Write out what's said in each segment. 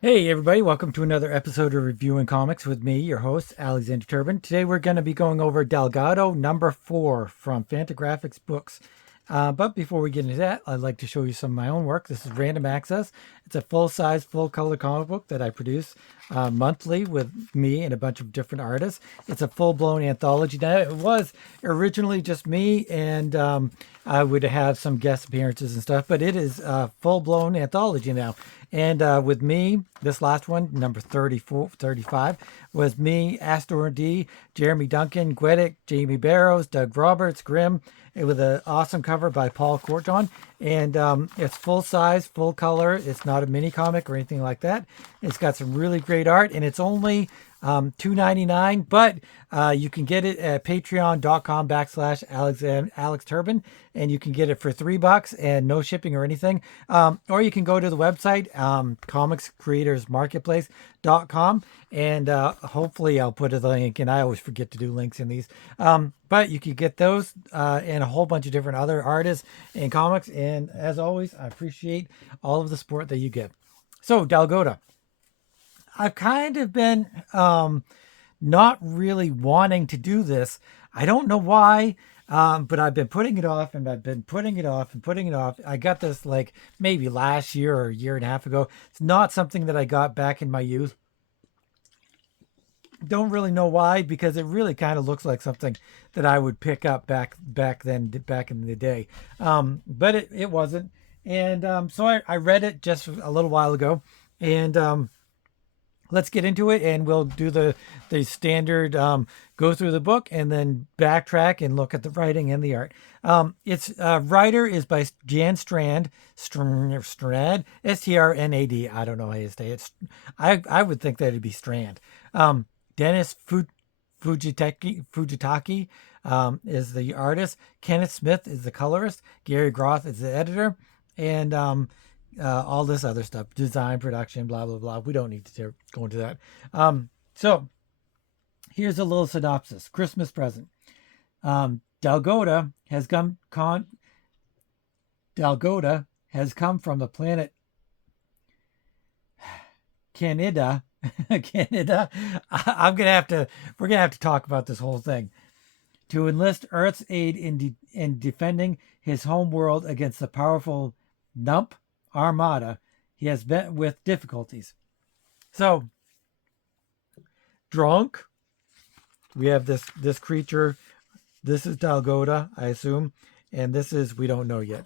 Hey everybody, welcome to another episode of Reviewing Comics with me, your host, Alexander Turbin. Today we're going to be going over Dalgado number 4 from Fantagraphics Books. But before we get into that, I'd like to show you some of my own work. This is Random Access. It's a full-size, full-color comic book that I produce monthly with me and a bunch of different artists. It's a full-blown anthology. Now, it was originally just me, and I would have some guest appearances and stuff, but it is a full-blown anthology now. And with me, this last one, number 34, 35, was me, Astor D, Jeremy Duncan, Gwedick, Jamie Barrows, Doug Roberts, Grimm, with an awesome cover by Paul Corton. And it's full size, full color. It's not a mini comic or anything like that. It's got some really great art, and it's only $2.99, but you can get it at patreon.com/Alex Turbin, and you can get it for $3 and no shipping or anything. Or you can go to the website, comicscreatorsmarketplace.com, and hopefully I'll put a link, and I always forget to do links in these. But you can get those and a whole bunch of different other artists and comics. And as always, I appreciate all of the support that you give. So, Dalgoda. I've kind of been not really wanting to do this. I don't know why, but I've been putting it off, and I've been putting it off and putting it off. I got this like maybe last year or a year and a half ago. It's not something that I got back in my youth. Don't really know why, because it really kind of looks like something that I would pick up back in the day. But it wasn't. And so I read it just a little while ago, and let's get into it, and we'll do the standard go through the book and then backtrack and look at the writing and the art. Its writer is by Jan Strand, Strand, Strnad. I don't know how you say it. I would think that it'd be Strand. Dennis Fujitaki is the artist. Kenneth Smith is the colorist. Gary Groth is the editor, and all this other stuff, design, production, blah, blah, blah. We don't need to go into that. So here's a little synopsis. Christmas present. Dalgoda has come from the planet Canada. Canada. We're gonna have to talk about this whole thing. To enlist Earth's aid in defending his home world against the powerful Nump Armada he has met with difficulties. So, drunk. We have this creature. This is Dalgoda, I assume, and this is, we don't know yet.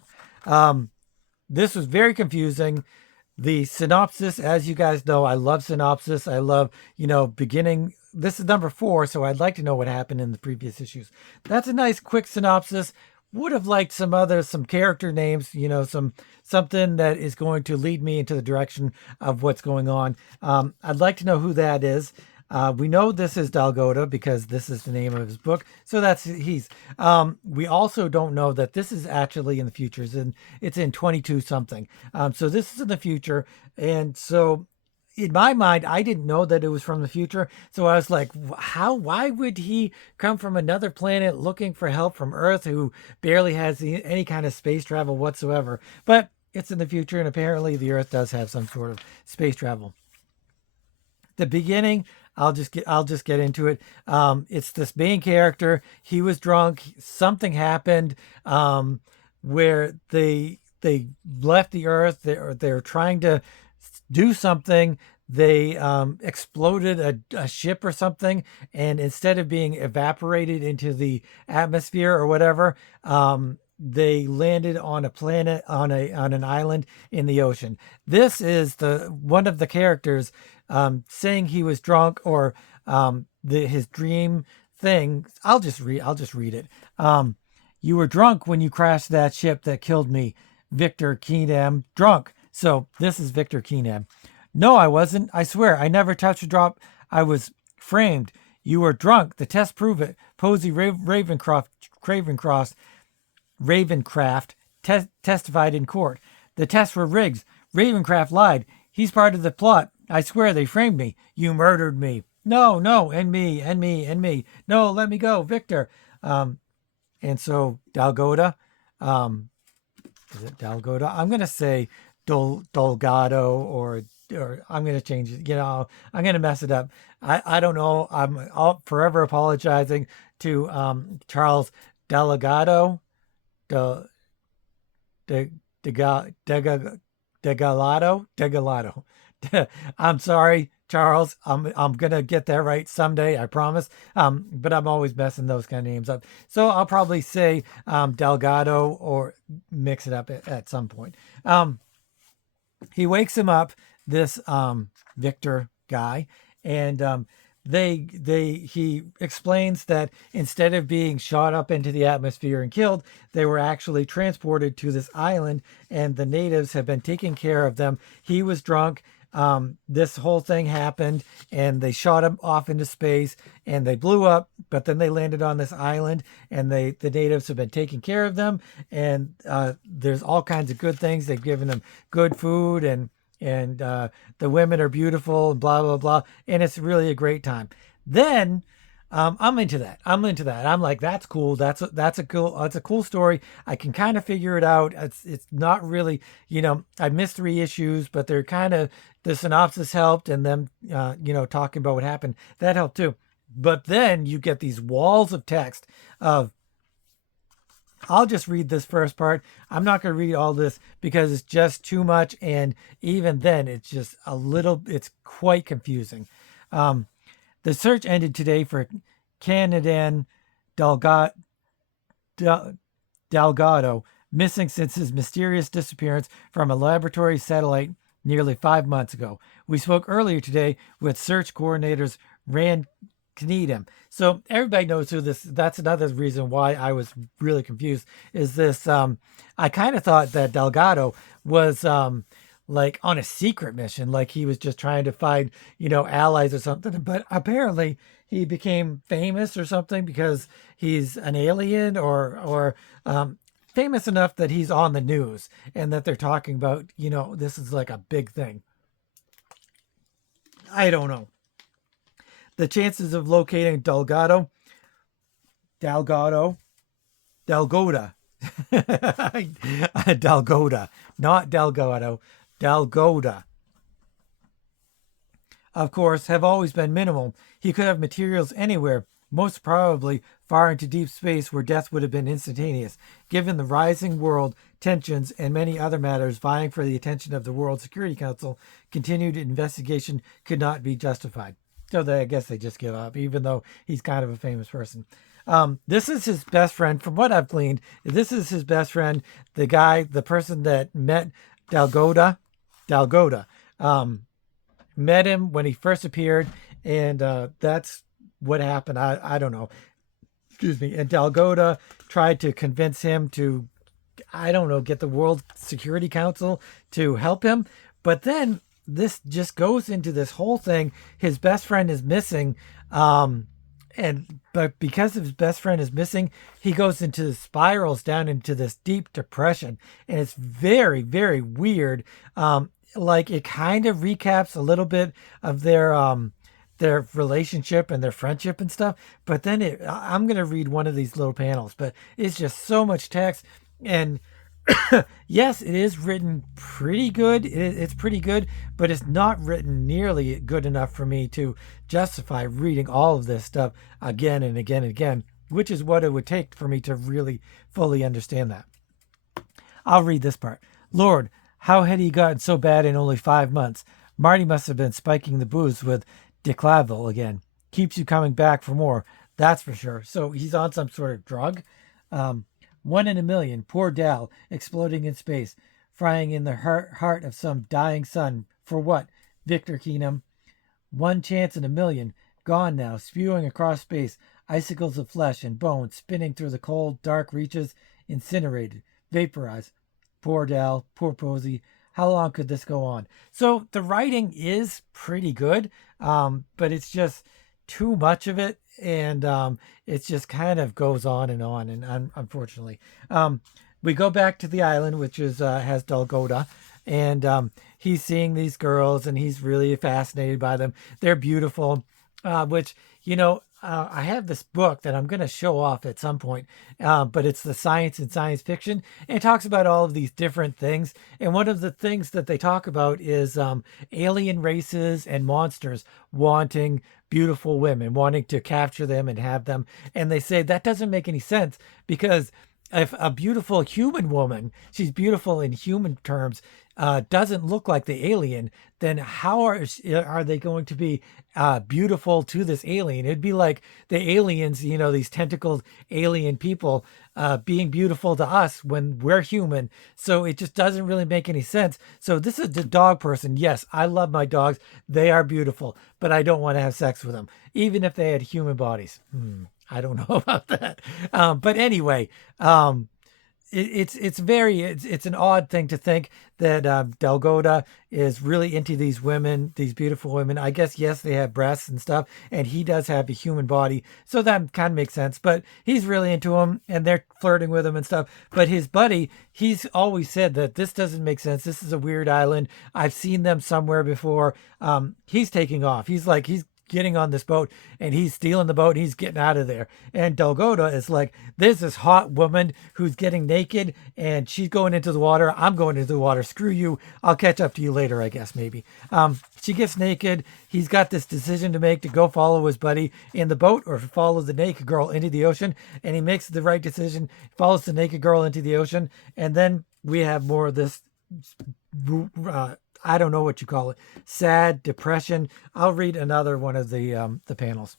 This was very confusing. The synopsis, as you guys know, I love synopsis. I love, beginning. This is number 4, so I'd like to know what happened in the previous issues. That's a nice quick synopsis. Would have liked some character names, something that is going to lead me into the direction of what's going on. I'd like to know who that is. We know this is Dalgoda because this is the name of his book, so that's he's. We also don't know that this is actually in the future. It's in 22 something. So this is in the future, and so in my mind, I didn't know that it was from the future. So I was like, why would he come from another planet looking for help from Earth, who barely has any kind of space travel whatsoever? But it's in the future, and apparently the Earth does have some sort of space travel. The beginning, I'll just get into it. It's this main character. He was drunk. Something happened where they left the Earth. They're trying to do something. They exploded a ship or something, and instead of being evaporated into the atmosphere or whatever, they landed on a planet, on an island in the ocean. This is one of the characters saying he was drunk, or his dream thing. I'll just read it. You were drunk when you crashed that ship that killed me, Victor Keenam. Drunk. So this is Victor Keenam. No, I wasn't. I swear, I never touched a drop. I was framed. You were drunk. The tests prove it. Posey Ravencraft testified in court. The tests were rigged. Ravencraft lied. He's part of the plot. I swear they framed me. You murdered me. No, and me. No, let me go, Victor. And so Dalgoda, is it Dalgoda? I'm going to say Dolgado, or I'm going to change it. I'm going to mess it up. I don't know. I'm forever apologizing to Charles Delgado, De, De, Degalado. I'm sorry, Charles. I'm gonna get that right someday, I promise. But I'm always messing those kind of names up. So I'll probably say Delgado or mix it up at some point. He wakes him up, this Victor guy, and he explains that instead of being shot up into the atmosphere and killed, they were actually transported to this island, and the natives have been taking care of them. He was drunk. This whole thing happened, and they shot him off into space, and they blew up. But then they landed on this island, and the natives have been taking care of them, and there's all kinds of good things. They've given them good food, and the women are beautiful, and blah blah blah, and it's really a great time. Then I'm into that. I'm like, that's cool. That's a cool story. I can kind of figure it out. It's not really, I missed 3 issues, but they're kind of, the synopsis helped, and them talking about what happened, that helped too. But then you get these walls of text of, I'll just read this first part. I'm not going to read all this because it's just too much. And even then, it's just it's quite confusing. The search ended today for Canadan Dalgado, missing since his mysterious disappearance from a laboratory satellite nearly 5 months ago. We spoke earlier today with search coordinators Rand Kneedham. So everybody knows who this. That's another reason why I was really confused. Is this? I kind of thought that Delgado was like on a secret mission, like he was just trying to find allies or something. But apparently he became famous or something because he's an alien, or famous enough that he's on the news and that they're talking about. This is like a big thing. I don't know. The chances of locating Dalgoda, Dalgoda, not Delgado, Dalgoda, of course, have always been minimal. He could have materials anywhere, most probably far into deep space where death would have been instantaneous. Given the rising world tensions and many other matters vying for the attention of the World Security Council, continued investigation could not be justified. So I guess they just give up, even though he's kind of a famous person. This is his best friend, from what I've gleaned. This is his best friend, the person that met Dalgoda, met him when he first appeared, and that's what happened. I don't know. Excuse me. And Dalgoda tried to convince him to, I don't know, get the World Security Council to help him. But then this just goes into this whole thing. His best friend is missing. But because his best friend is missing, he goes into spirals down into this deep depression. And it's very, very weird. Like it kind of recaps a little bit of their relationship and their friendship and stuff. But then I'm going to read one of these little panels, but it's just so much text. And yes, it is written pretty good. It's pretty good, but it's not written nearly good enough for me to justify reading all of this stuff again and again and again, which is what it would take for me to really fully understand that. I'll read this part. Lord, how had he gotten so bad in only 5 months? Marty must have been spiking the booze with Declavil again. Keeps you coming back for more, that's for sure. So he's on some sort of drug. 1 in a million, poor Dal, exploding in space, frying in the heart of some dying sun. For what? Victor Keenum. 1 chance in a million, gone now, spewing across space, icicles of flesh and bone spinning through the cold, dark reaches, incinerated, vaporized. Poor Dal, poor Posey. How long could this go on? So the writing is pretty good, but it's just too much of it, and it just kind of goes on, and unfortunately. We go back to the island, which has Dalgoda, and he's seeing these girls, and he's really fascinated by them. They're beautiful, which, I have this book that I'm going to show off at some point, but it's the science and science fiction, and it talks about all of these different things. And one of the things that they talk about is alien races and monsters wanting beautiful women, wanting to capture them and have them. And they say that doesn't make any sense because if a beautiful human woman, she's beautiful in human terms, doesn't look like the alien, then how are they going to be beautiful to this alien? It'd be like the aliens, you know, these tentacled alien people being beautiful to us when we're human. So it just doesn't really make any sense. So this is the dog person. Yes, I love my dogs. They are beautiful, but I don't want to have sex with them, even if they had human bodies. I don't know about that. But anyway, it's an odd thing to think that Dalgoda is really into these women, these beautiful women. I guess yes, they have breasts and stuff, and he does have a human body, so that kind of makes sense. But he's really into them, and they're flirting with him and stuff. But his buddy, he's always said that this doesn't make sense. This is a weird island. I've seen them somewhere before. He's taking off. He's getting on this boat and he's stealing the boat. He's getting out of there. And Dalgoda is like, there's this hot woman who's getting naked and she's going into the water. I'm going into the water. Screw you. I'll catch up to you later, I guess, maybe. She gets naked. He's got this decision to make to go follow his buddy in the boat or follow the naked girl into the ocean. And he makes the right decision, follows the naked girl into the ocean. And then we have more of this I don't know what you call it, sad depression. I'll read another one of the panels.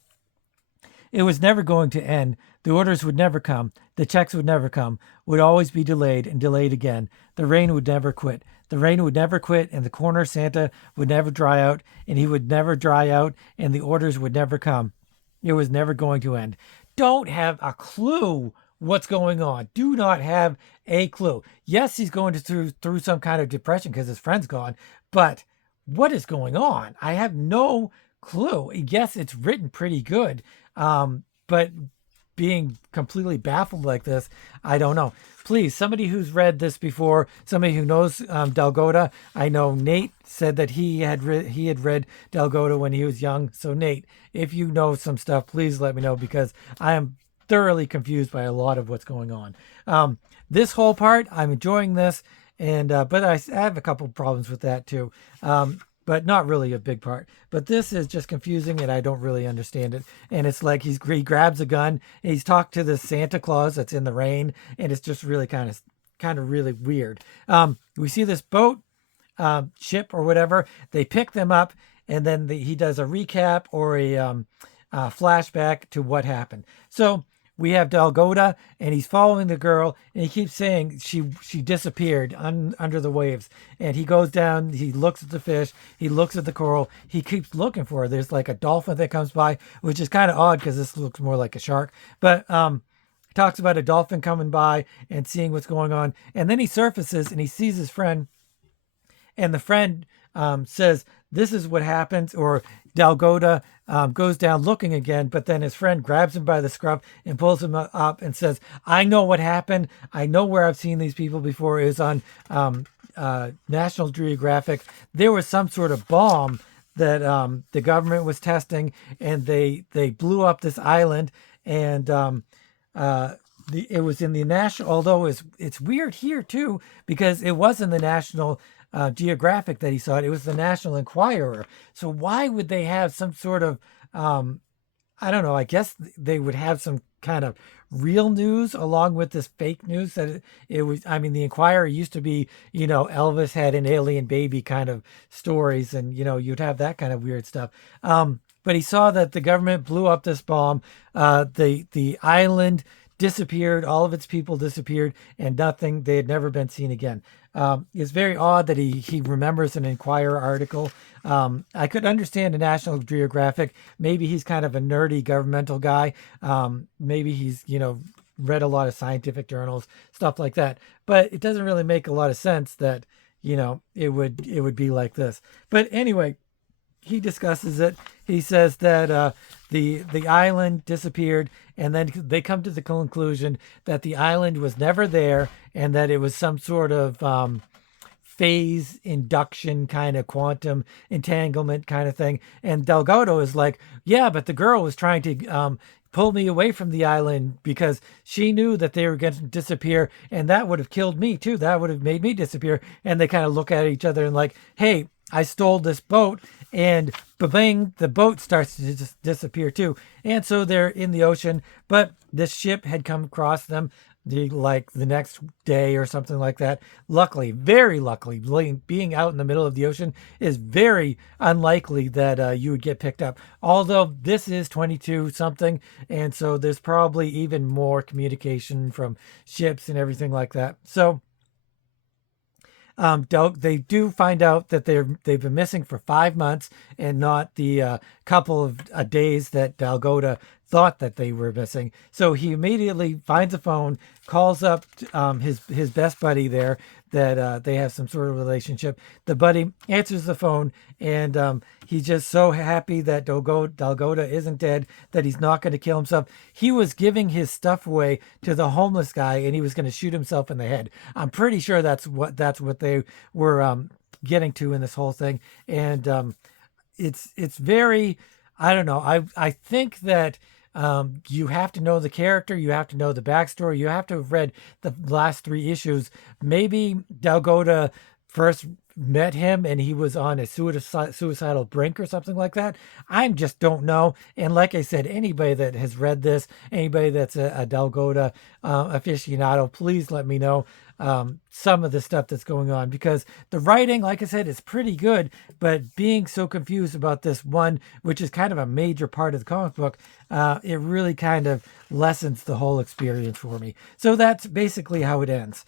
It was never going to end. The orders would never come. The checks would never come. Would always be delayed and delayed again. The rain would never quit. The rain would never quit, and the corner Santa would never dry out, and he would never dry out, and the orders would never come. It was never going to end. Don't have a clue what's going on. Do not have a clue. Yes, he's going through some kind of depression because his friend's gone, but what is going on? I have no clue. Yes, it's written pretty good, but being completely baffled like this, I don't know. Please, somebody who's read this before, somebody who knows Dalgoda. I know Nate said that he had read Dalgoda when he was young. So Nate, if you know some stuff, please let me know because I am thoroughly confused by a lot of what's going on. This whole part, I'm enjoying this, and but I have a couple problems with that too. But not really a big part. But this is just confusing, and I don't really understand it. And it's like he grabs a gun, and he's talked to this Santa Claus that's in the rain, and it's just really kind of really weird. We see this boat, ship or whatever. They pick them up, and then he does a recap or a flashback to what happened. So we have Dalgoda, and he's following the girl, and he keeps saying she disappeared under the waves. And he goes down, he looks at the fish, he looks at the coral, he keeps looking for her. There's like a dolphin that comes by, which is kind of odd because this looks more like a shark. But talks about a dolphin coming by and seeing what's going on. And then he surfaces and he sees his friend, and the friend says, this is what happens, or Dalgoda goes down looking again, but then his friend grabs him by the scruff and pulls him up and says, I know what happened. I know where I've seen these people before. It was on National Geographic. There was some sort of bomb that the government was testing, and they blew up this island, and it was in the national, although it's weird here too, because it was in the National Geographic that he saw it. It was the National Enquirer. So why would they have some sort of, I don't know, I guess they would have some kind of real news along with this fake news that it was, I mean, the Enquirer used to be, Elvis had an alien baby kind of stories, and, you'd have that kind of weird stuff. But he saw that the government blew up this bomb. The island disappeared, all of its people disappeared, and they had never been seen again. It's very odd that he remembers an Enquirer article. I could understand a National Geographic. Maybe he's kind of a nerdy governmental guy. Maybe he's, read a lot of scientific journals, stuff like that. But it doesn't really make a lot of sense that, it would be like this. But anyway, he discusses it. He says that the island disappeared, and then they come to the conclusion that the island was never there, and that it was some sort of phase induction kind of quantum entanglement kind of thing. And Delgado is like, yeah, but the girl was trying to pull me away from the island because she knew that they were going to disappear, and that would have killed me too. That would have made me disappear. And they kind of look at each other and like, hey, I stole this boat, and bang, the boat starts to just disappear too. And so they're in the ocean, but this ship had come across them the next day or something like that. Luckily, very luckily, being out in the middle of the ocean is very unlikely that you would get picked up. Although this is 22 something, and so there's probably even more communication from ships and everything like that. So they do find out that they've been missing for 5 months and not the couple of days that Dalgoda thought that they were missing. So he immediately finds a phone, calls up his best buddy there that they have some sort of relationship. The buddy answers the phone, and he's just so happy that Dalgoda isn't dead, that he's not going to kill himself. He was giving his stuff away to the homeless guy, and he was going to shoot himself in the head. I'm pretty sure that's what they were getting to in this whole thing. And it's very, I don't know. I think that you have to know the character, you have to know the backstory, you have to have read the last 3 issues. Maybe Dalgoda first met him and he was on a suicidal brink or something like that. I just don't know. And like I said, anybody that has read this, anybody that's a Dalgoda aficionado, please let me know some of the stuff that's going on, because the writing, like I said, is pretty good, but being so confused about this one, which is kind of a major part of the comic book, it really kind of lessens the whole experience for me. So that's basically how it ends,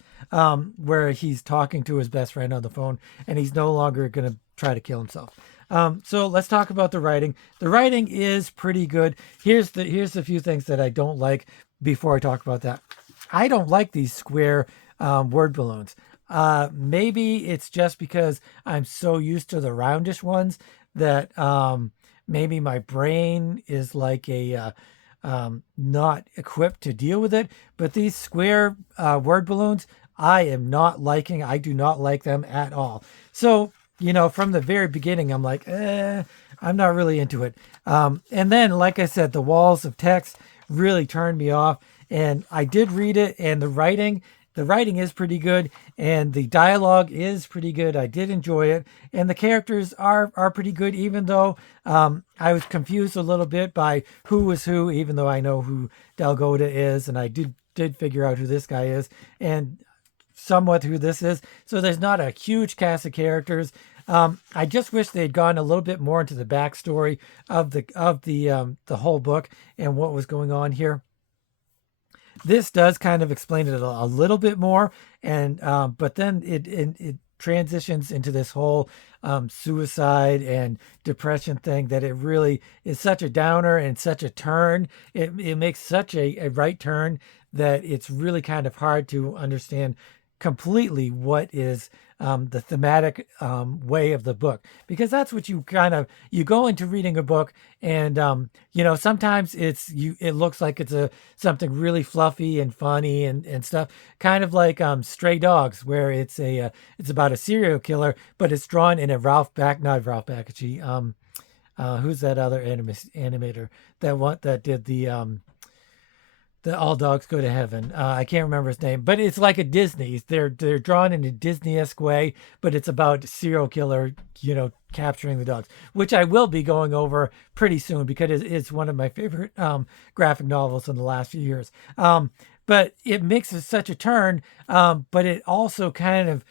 where he's talking to his best friend on the phone and he's no longer going to try to kill himself. So let's talk about the writing. The writing is pretty good. Here's the few things that I don't like before I talk about that. I don't like these square word balloons. Maybe it's just because I'm so used to the roundish ones that maybe my brain is like not equipped to deal with it. But these square word balloons, I am not liking. I do not like them at all. So, from the very beginning, I'm like, I'm not really into it. And then, like I said, the walls of text really turned me off. And I did read it, and the writing is pretty good, and the dialogue is pretty good. I did enjoy it, and the characters are pretty good, even though I was confused a little bit by who was who, even though I know who Dalgoda is, and I did figure out who this guy is, and somewhat who this is. So there's not a huge cast of characters. I just wish they had gone a little bit more into the backstory of the whole book and what was going on here. This does kind of explain it a little bit more, and but then it transitions into this whole suicide and depression thing that it really is such a downer and such a turn. It makes such a right turn that it's really kind of hard to understand completely what is the thematic way of the book, because that's what you go into reading a book, and sometimes it looks like it's something really fluffy and funny and stuff, kind of like Stray Dogs, where it's about a serial killer, but it's drawn in a not Ralph Bakshi, who's that other animator that did the All Dogs Go to Heaven. I can't remember his name, but it's like a Disney. They're drawn in a Disney-esque way, but it's about serial killer, capturing the dogs, which I will be going over pretty soon because it's one of my favorite graphic novels in the last few years. But it makes such a turn, but it also kind of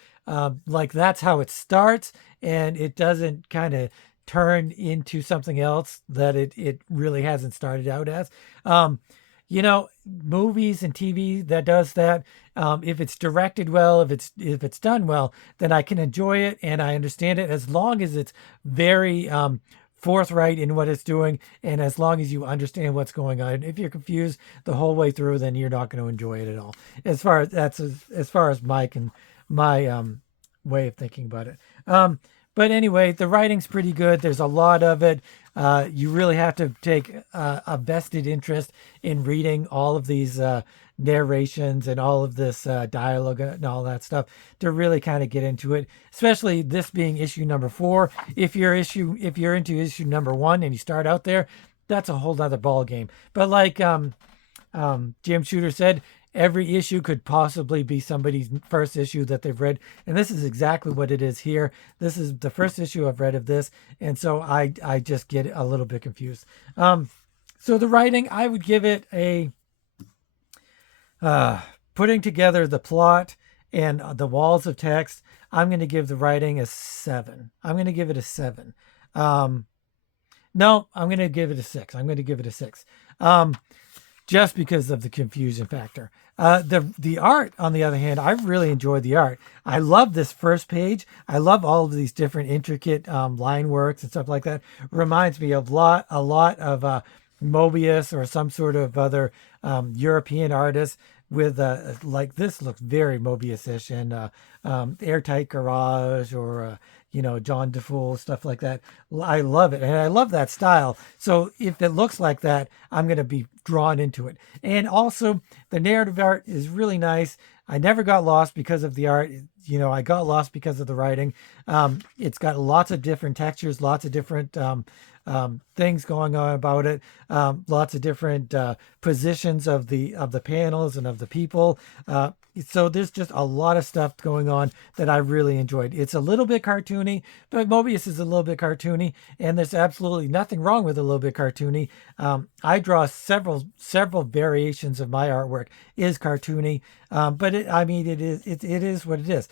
like that's how it starts, and it doesn't kind of turn into something else that it really hasn't started out as. Movies and TV that does that, if it's directed well, if it's done well, then I can enjoy it and I understand it, as long as it's very forthright in what it's doing, and as long as you understand what's going on. If you're confused the whole way through, then you're not going to enjoy it at all. As far as my way of thinking about it. But anyway, the writing's pretty good. There's a lot of it. You really have to take a vested interest in reading all of these narrations and all of this dialogue and all that stuff to really kind of get into it. Especially this being issue number 4. If you're into issue number 1 and you start out there, that's a whole other ball game. But like Jim Shooter said, every issue could possibly be somebody's first issue that they've read, and this is exactly what it is here. This is the first issue I've read of this, and so I just get a little bit confused. So the writing, I would give it a putting together the plot and the walls of text. I'm going to give the writing a 7. I'm going to give it a 7. No, I'm going to give it a 6. I'm going to give it a 6. Just because of the confusion factor. The art, on the other hand, I really enjoyed the art. I love this first page. I love all of these different intricate line works and stuff like that. Reminds me of a lot of Mobius or some sort of other European artist with like this looks very Mobius-ish, and Airtight Garage or John DeFoe, stuff like that. I love it, and I love that style. So if it looks like that, I'm going to be drawn into it. And also, the narrative art is really nice. I never got lost because of the art. I got lost because of the writing. It's got lots of different textures, lots of different things going on about it, lots of different positions of the panels and of the people. So there's just a lot of stuff going on that I really enjoyed. It's a little bit cartoony, but Mobius is a little bit cartoony, and there's absolutely nothing wrong with a little bit cartoony. I draw several variations of my artwork is cartoony, but it is what it is.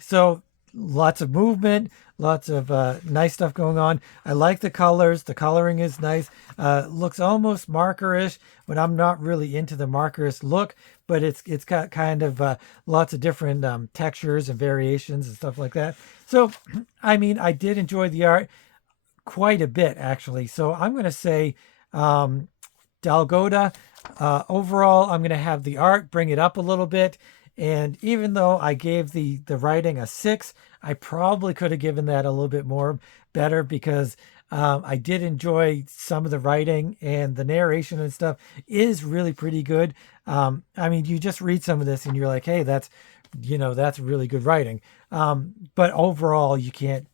So lots of movement, lots of nice stuff going on. I like the colors. The coloring is nice. Looks almost markerish, but I'm not really into the markerish look. But it's got kind of lots of different textures and variations and stuff like that. So, I did enjoy the art quite a bit, actually. So I'm going to say Dalgoda. Overall, I'm going to have the art bring it up a little bit. And even though I gave the writing a 6, I probably could have given that a little bit more better because I did enjoy some of the writing, and the narration and stuff is really pretty good. You just read some of this and you're like, hey, that's really good writing. But overall, you can't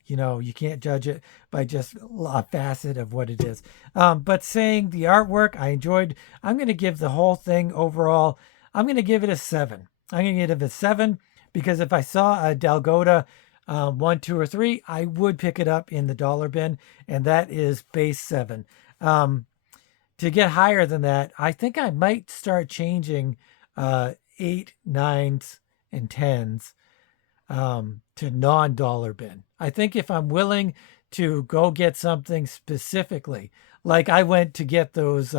judge it by just a facet of what it is. But saying the artwork I enjoyed, I'm going to give the whole thing overall, I'm going to give it a 7. I'm going to give it a 7 because if I saw a Dalgoda 1, 2, or 3, I would pick it up in the dollar bin, and that is base 7. To get higher than that, I think I might start changing 8, 9s, and 10s to non-dollar bin. I think if I'm willing to go get something specifically, like I went to get those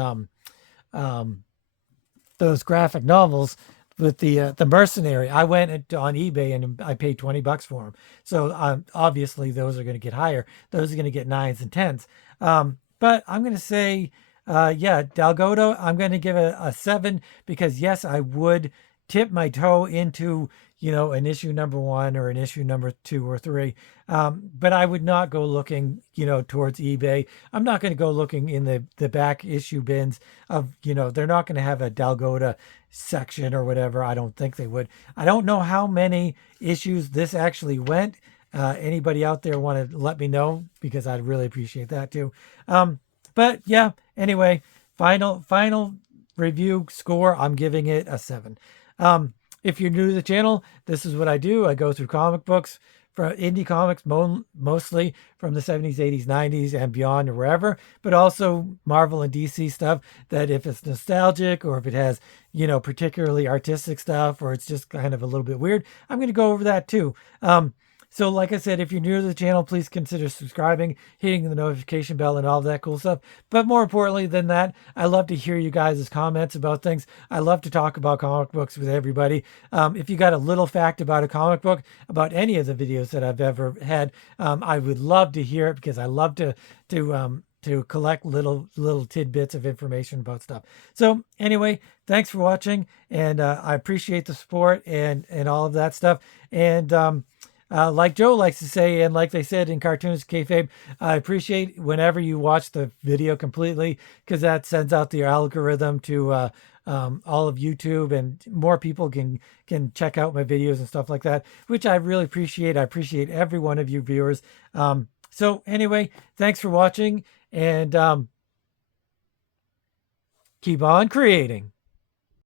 graphic novels with the Mercenary, I went on eBay and I paid $20 for them. So obviously those are going to get higher. Those are going to get 9s and 10s. But I'm going to say, Dalgoda, I'm going to give it a 7 because yes, I would tip my toe into, an issue number 1 or an issue number 2 or 3. But I would not go looking, towards eBay. I'm not going to go looking in the back issue bins of, they're not going to have a Dalgoda section or whatever. I don't think they would. I don't know how many issues this actually went. Anybody out there want to let me know because I'd really appreciate that too. But yeah, anyway, final review score, I'm giving it a 7. If you're new to the channel, this is what I do. I go through comic books, from indie comics, mostly from the 70s, 80s, 90s, and beyond, or wherever, but also Marvel and DC stuff that if it's nostalgic or if it has, particularly artistic stuff, or it's just kind of a little bit weird, I'm going to go over that too. So like I said, if you're new to the channel, please consider subscribing, hitting the notification bell, and all that cool stuff. But more importantly than that, I love to hear you guys' comments about things. I love to talk about comic books with everybody. If you got a little fact about a comic book, about any of the videos that I've ever had, I would love to hear it because I love to collect little tidbits of information about stuff. So anyway, thanks for watching, and I appreciate the support and all of that stuff. And like Joe likes to say, and like they said in Cartoonist Kayfabe, I appreciate whenever you watch the video completely because that sends out the algorithm to all of YouTube, and more people can check out my videos and stuff like that, which I really appreciate. I appreciate every one of you viewers. So anyway, thanks for watching, and keep on creating.